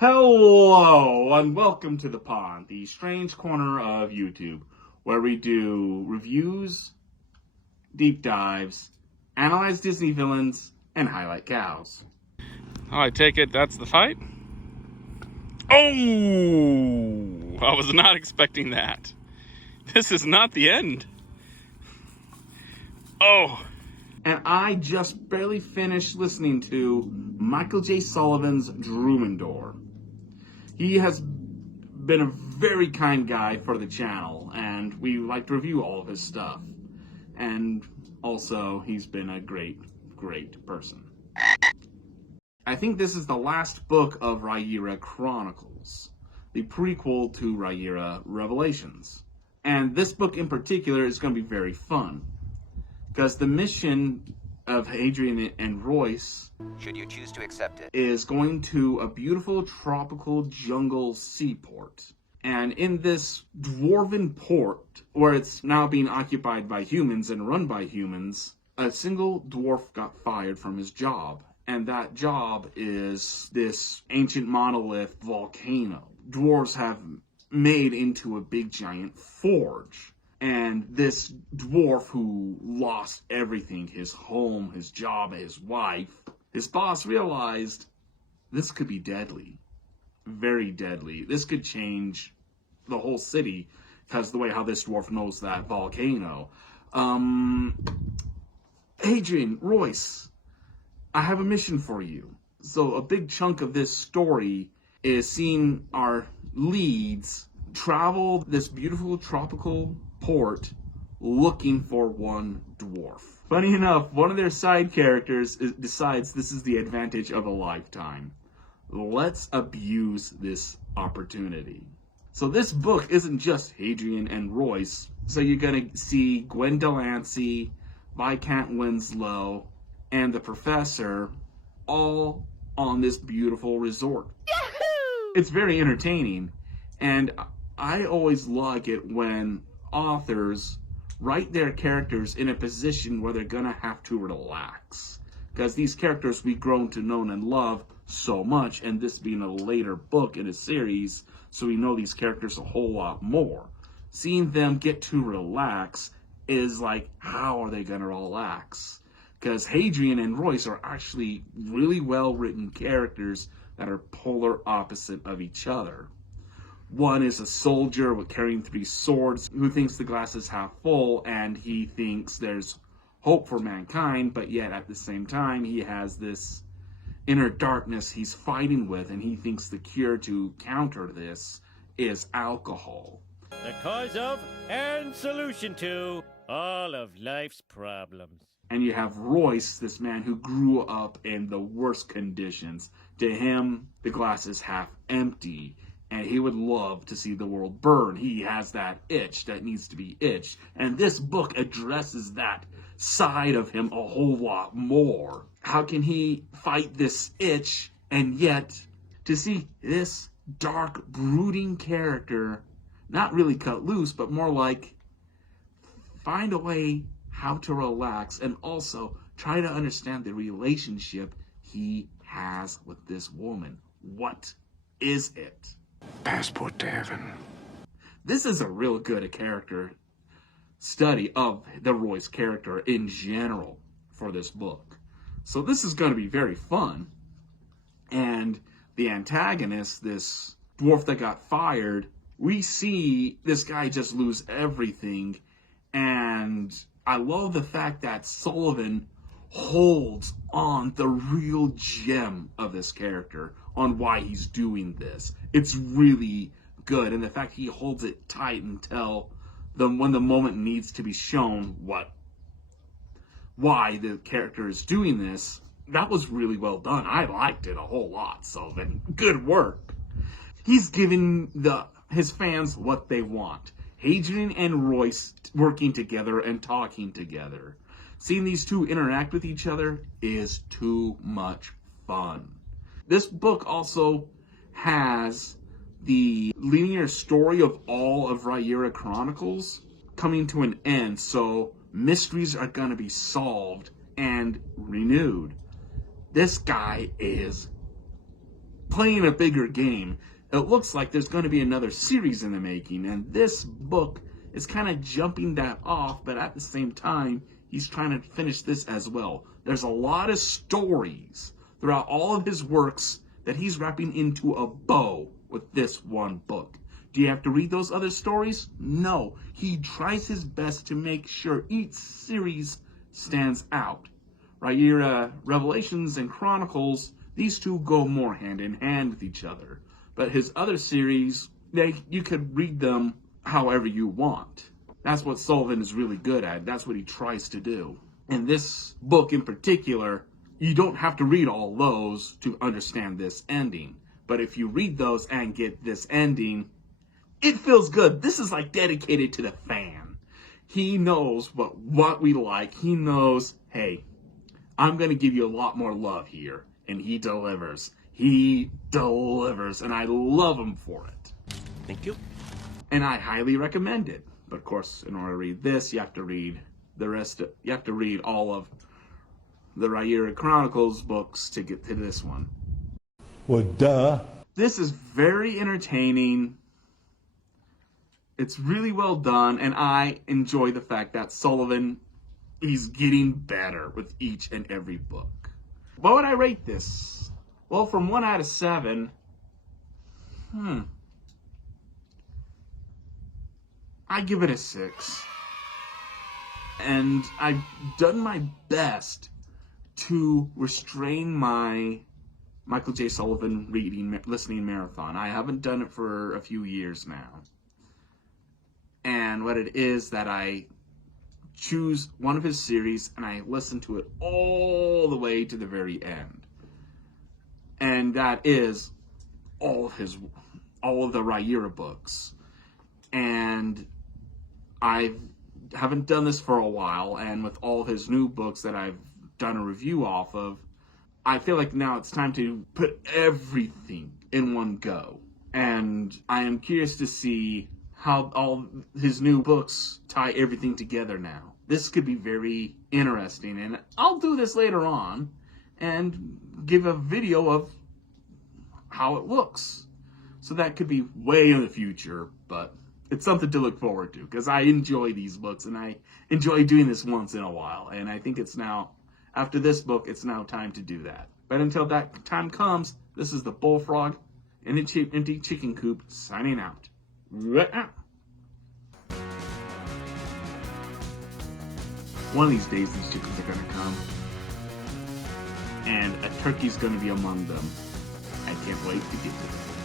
Hello, and welcome to The Pond, the strange corner of YouTube, where we do reviews, deep dives, analyze Disney villains, and highlight cows. I take it that's the fight? Oh! I was not expecting that. This is not the end. Oh! And I just barely finished listening to Michael J Sullivan's Drumindor. He has been a very kind guy for the channel, and we like to review all of his stuff. And also, he's been a great person. I think this is the last book of Rhaenyra Chronicles, the prequel to Rhaenyra Revelations. And this book in particular is going to be very fun, because the mission of Hadrian and Royce, should you choose to accept it, is going to a beautiful tropical jungle seaport. And in this dwarven port, where it's now being occupied by humans and run by humans, a single dwarf got fired from his job. And that job is this ancient monolith volcano. Dwarves have made into a big giant forge. And this dwarf who lost everything, his home, his job, his wife, his boss realized this could be deadly. Very deadly. This could change the whole city because the way how this dwarf knows that volcano. Hadrian, Royce, I have a mission for you. So a big chunk of this story is seeing our leads travel this beautiful tropical port looking for one dwarf. Funny enough, one of their side characters decides this is the advantage of a lifetime. Let's abuse this opportunity. So this book isn't just Hadrian and Royce. So you're gonna see Gwen Delancey, Viscount Winslow, and the professor all on this beautiful resort. Yahoo! It's very entertaining, and I always like it when authors write their characters in a position where they're gonna have to relax, because these characters we've grown to know and love so much, and this being a later book in a series, so we know these characters a whole lot more. Seeing them get to relax is like, how are they gonna relax? Because Hadrian and Royce are actually really well written characters that are polar opposite of each other. One is a soldier with carrying 3 swords who thinks the glass is half full, and he thinks there's hope for mankind, but yet at the same time he has this inner darkness he's fighting with, and he thinks the cure to counter this is alcohol. The cause of and solution to all of life's problems. And you have Royce, this man who grew up in the worst conditions. To him, the glass is half empty, and he would love to see the world burn. He has that itch that needs to be itched. And this book addresses that side of him a whole lot more. How can he fight this itch, and yet to see this dark, brooding character not really cut loose, but more like find a way how to relax and also try to understand the relationship he has with this woman. What is it? Passport to heaven. This is a real good character study of the Royce character in general for this book. So this is going to be very fun. And the antagonist, this dwarf that got fired, we see this guy just lose everything. And I love the fact that Sullivan holds on the real gem of this character, on why he's doing this. It's really good, and the fact he holds it tight until when the moment needs to be shown why the character is doing this, that was really well done. I liked it a whole lot, Sullivan. Good work. He's giving his fans what they want. Hadrian and Royce working together and talking together. Seeing these two interact with each other is too much fun. This book also has the linear story of all of Rhaenyra Chronicles coming to an end, so mysteries are going to be solved and renewed. This guy is playing a bigger game. It looks like there's going to be another series in the making, and this book is kind of jumping that off, but at the same time, he's trying to finish this as well. There's a lot of stories throughout all of his works that he's wrapping into a bow with this one book. Do you have to read those other stories? No. He tries his best to make sure each series stands out. Right? Your Revelations and Chronicles, these two go more hand in hand with each other. But his other series, you could read them however you want. That's what Sullivan is really good at. That's what he tries to do. In this book in particular, you don't have to read all those to understand this ending. But if you read those and get this ending, it feels good. This is like dedicated to the fan. He knows what we like. He knows, hey, I'm going to give you a lot more love here. And he delivers. He delivers. And I love him for it. Thank you. And I highly recommend it. But of course, in order to read this, you have to read the rest. You have to read all of the Rhaenyra Chronicles books to get to this one. Well, duh. This is very entertaining. It's really well done, and I enjoy the fact that Sullivan, he's getting better with each and every book. What would I rate this? Well, from 1 out of 7, I give it a 6. And I've done my best to restrain my Michael J Sullivan listening marathon. I haven't done it for a few years now. And what it is that I choose one of his series and I listen to it all the way to the very end. And that is all of the Rhaenyra books. And I haven't done this for a while, and with all of his new books that I've done a review off of, I feel like now it's time to put everything in one go. And I am curious to see how all his new books tie everything together now. This could be very interesting, and I'll do this later on and give a video of how it looks. So that could be way in the future, but it's something to look forward to, because I enjoy these books, and I enjoy doing this once in a while. And I think it's now, after this book, it's now time to do that. But until that time comes, this is the Bullfrog in the Empty Chicken Coop signing out. One of these days, these chickens are going to come, and a turkey's going to be among them. I can't wait to get to them.